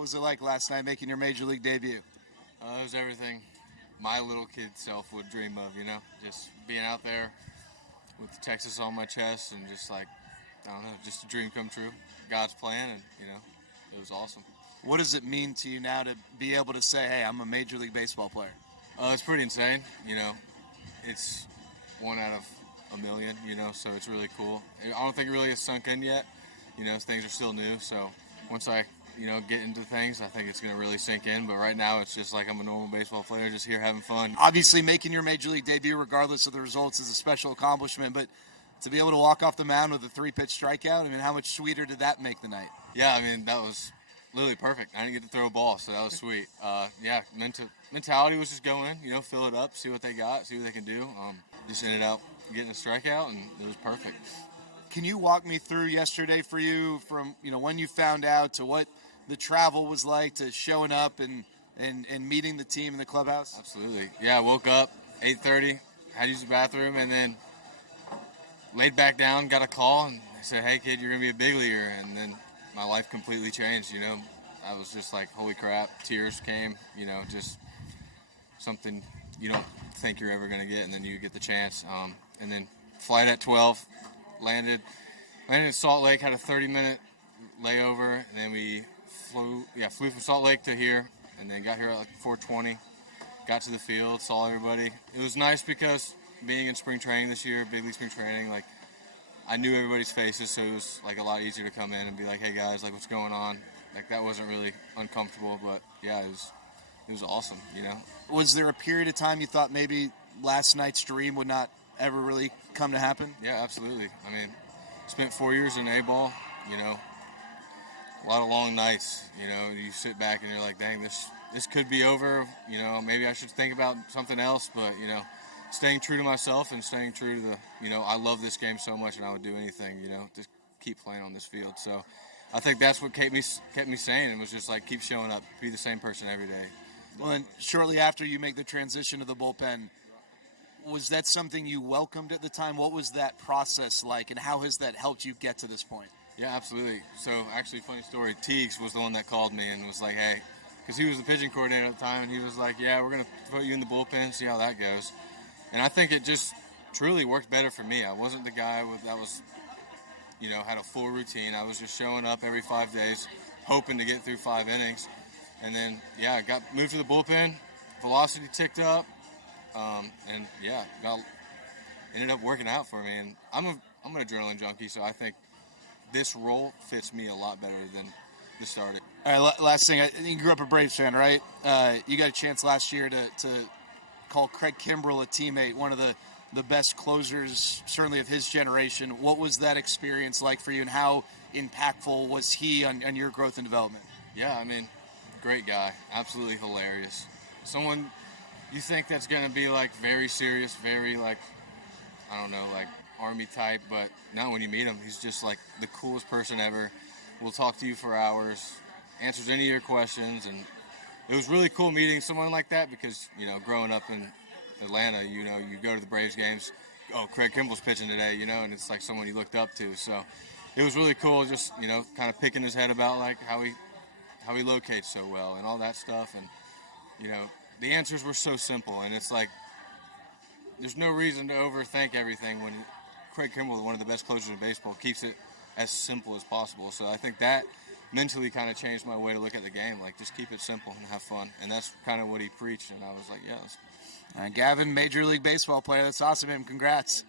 What was it like last night making your Major League debut? It was everything my little kid self would dream of, just being out there with Texas on my chest and just like, I don't know, just a dream come true. God's plan, and, it was awesome. What does it mean to you now to be able to say, hey, I'm a Major League Baseball player? It's pretty insane, It's one out of a million, so it's really cool. I don't think it really has sunk in yet. Things are still new, so once I, get into things, I think it's going to really sink in. But right now, it's just like I'm a normal baseball player just here having fun. Obviously, making your Major League debut, regardless of the results, is a special accomplishment. But to be able to walk off the mound with a 3-pitch strikeout, how much sweeter did that make the night? Yeah, that was literally perfect. I didn't get to throw a ball, so that was sweet. Mentality was just go in, fill it up, see what they got, see what they can do. Just ended up getting a strikeout, and it was perfect. Can you walk me through yesterday for you from, when you found out to what the travel was like to showing up and meeting the team in the clubhouse? Absolutely. Yeah, I woke up 8:30, had to use the bathroom, and then laid back down, got a call, and they said, hey, kid, you're going to be a big leaguer. And then my life completely changed, I was just like, holy crap, tears came, just something you don't think you're ever going to get, and then you get the chance. And then flight at 12, landed in Salt Lake, had a 30-minute layover, and then we flew from Salt Lake to here, and then got here at like 4:20, got to the field, saw everybody. It was nice because being in spring training this year, big league spring training, like I knew everybody's faces, so it was like a lot easier to come in and be like, hey guys, like what's going on? Like that wasn't really uncomfortable, but yeah, it was awesome, Was there a period of time you thought maybe last night's dream would not ever really come to happen? Yeah, absolutely. Spent 4 years in A-ball, a lot of long nights, you sit back and you're like, dang, this could be over, maybe I should think about something else, but, staying true to myself and staying true to the, I love this game so much and I would do anything, to keep playing on this field. So I think that's what kept me sane, and was just like, keep showing up, be the same person every day. Well, then shortly after you make the transition to the bullpen, was that something you welcomed at the time? What was that process like, and how has that helped you get to this point? Yeah, absolutely. So, actually, funny story, Teagues was the one that called me and was like, hey, because he was the pitching coordinator at the time, and he was like, yeah, we're going to put you in the bullpen, see how that goes. And I think it just truly worked better for me. I wasn't the guy that was, had a full routine. I was just showing up every 5 days, hoping to get through 5 innings. And then, I got moved to the bullpen, velocity ticked up, and ended up working out for me. And I'm an adrenaline junkie, so I think this role fits me a lot better than the started. All right, last thing. You grew up a Braves fan, right? You got a chance last year to call Craig Kimbrell a teammate, one of the best closers, certainly of his generation. What was that experience like for you, and how impactful was he on your growth and development? Yeah, great guy, absolutely hilarious. Someone you think that's going to be like very serious, very like, I don't know, like Army type, but now when you meet him, he's just like the coolest person ever. Will talk to you for hours, answers any of your questions, and it was really cool meeting someone like that because, growing up in Atlanta, you go to the Braves games, oh, Craig Kimbrell's pitching today, and it's like someone you looked up to. So it was really cool just, kind of picking his head about like how he locates so well and all that stuff. And, the answers were so simple, and it's like there's no reason to overthink everything when Craig Kimbrell, one of the best closers in baseball, keeps it as simple as possible. So I think that mentally kind of changed my way to look at the game. Like, just keep it simple and have fun. And that's kind of what he preached, and I was like, yes. Gavin, Major League Baseball player. That's awesome, man. Congrats.